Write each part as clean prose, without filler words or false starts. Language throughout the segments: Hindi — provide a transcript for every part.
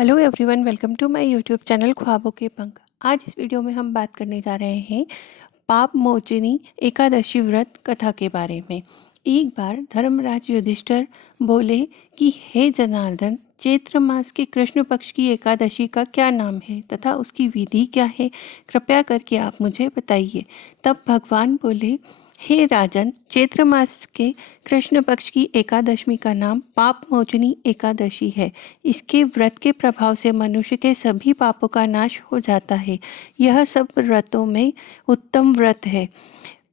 Hello everyone, welcome to my YouTube channel ख्वाबों के पंख। आज इस वीडियो में हम बात करने जा रहे हैं पाप मोचनी एकादशी व्रत कथा के बारे में। एक बार धर्मराज युधिष्ठिर बोले कि हे जनार्दन, चैत्र मास के कृष्ण पक्ष की एकादशी का क्या नाम है तथा उसकी विधि क्या है, कृपया करके आप मुझे बताइए। तब भगवान बोले, हे राजन, चैत्र मास के कृष्ण पक्ष की एकादशी का नाम पाप मोचनी एकादशी है। इसके व्रत के प्रभाव से मनुष्य के सभी पापों का नाश हो जाता है। यह सब व्रतों में उत्तम व्रत है।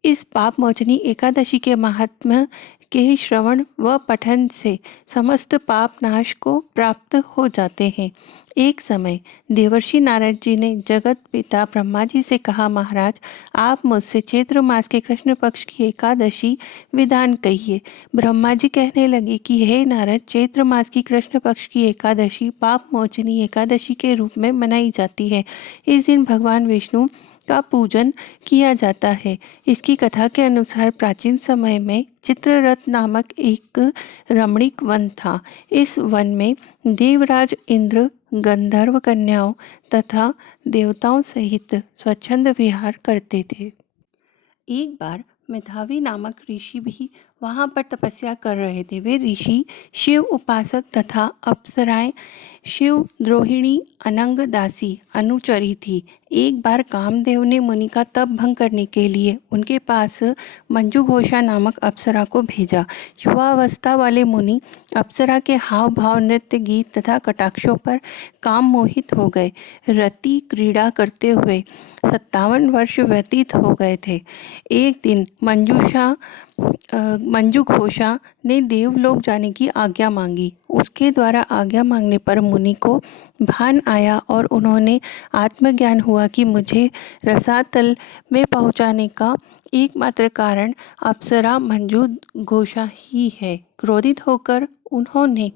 इस पाप मोचनी एकादशी के महात्म्य के श्रवण व पठन से समस्त पाप नाश को प्राप्त हो जाते हैं। एक समय देवर्षि नारद जी ने जगत पिता ब्रह्मा जी से कहा, महाराज, आप मुझसे चैत्र मास के कृष्ण पक्ष की एकादशी विधान कहिए। ब्रह्मा जी कहने लगे कि हे नारद, चैत्र मास की कृष्ण पक्ष की एकादशी पाप मोचनी एकादशी के रूप में मनाई जाती है। इस दिन भगवान विष्णु का पूजन किया जाता है। इसकी कथा के अनुसार प्राचीन समय में चित्ररथ नामक एक रमणीक वन था। इस वन में देवराज इंद्र गंधर्व कन्याओं तथा देवताओं सहित स्वच्छंद विहार करते थे। एक बार मेधावी नामक ऋषि भी वहाँ पर तपस्या कर रहे थे। वे ऋषि शिव उपासक तथा अप्सराएं शिव द्रोहिणी अनंग दासी अनुचरी थी। एक बार कामदेव ने मुनि का तप भंग करने के लिए उनके पास मंजुघोषा नामक अप्सरा को भेजा। युवावस्था वाले मुनि अप्सरा के हाव भाव, नृत्य, गीत तथा कटाक्षों पर काम मोहित हो गए। रति क्रीड़ा करते हुए 57 वर्ष व्यतीत हो गए थे। एक दिन मंजुघोषा ने देवलोक जाने की आज्ञा मांगी। उसके द्वारा आज्ञा मांगने पर मुनि को भान आया और उन्होंने आत्मज्ञान हुआ कि मुझे रसातल में पहुंचाने का एकमात्र कारण अप्सरा मंजुघोषा ही है। क्रोधित होकर उन्होंने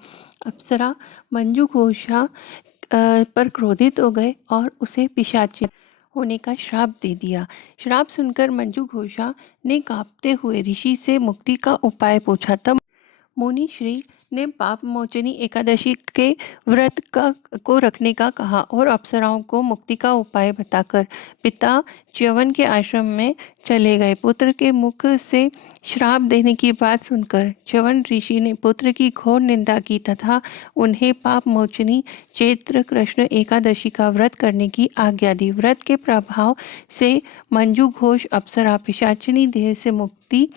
अप्सरा मंजुघोषा पर क्रोधित हो गए और उसे पिशाची होने का श्राप दे दिया। श्राप सुनकर मंजुघोषा ने कांपते हुए ऋषि से मुक्ति का उपाय पूछा। तब मुनि श्री ने पाप मोचनी एकादशी के व्रत को रखने का कहा और अप्सराओं को मुक्ति का उपाय बताकर पिता च्यवन के आश्रम में चले गए। पुत्र के मुख से श्राप देने की बात सुनकर च्यवन ऋषि ने पुत्र की घोर निंदा की तथा उन्हें पाप मोचनी चैत्र कृष्ण एकादशी का व्रत करने की आज्ञा दी। व्रत के प्रभाव से मंजुघोष अप्सरा पिशाचिनी देह से मुक्ति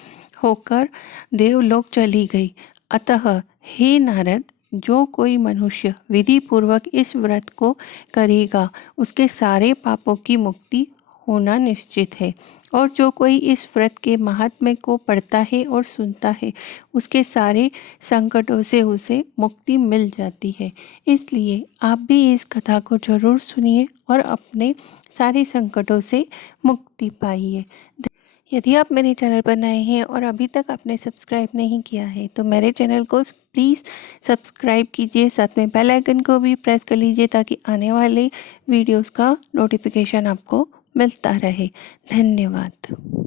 होकर देवलोक चली गई। अतः हे नारद, जो कोई मनुष्य विधि पूर्वक इस व्रत को करेगा उसके सारे पापों की मुक्ति होना निश्चित है। और जो कोई इस व्रत के महात्म्य को पढ़ता है और सुनता है उसके सारे संकटों से उसे मुक्ति मिल जाती है। इसलिए आप भी इस कथा को जरूर सुनिए और अपने सारे संकटों से मुक्ति पाइए। यदि आप मेरे चैनल पर नए हैं और अभी तक आपने सब्सक्राइब नहीं किया है तो मेरे चैनल को प्लीज़ सब्सक्राइब कीजिए, साथ में बेल आइकन को भी प्रेस कर लीजिए ताकि आने वाले वीडियोस का नोटिफिकेशन आपको मिलता रहे। धन्यवाद।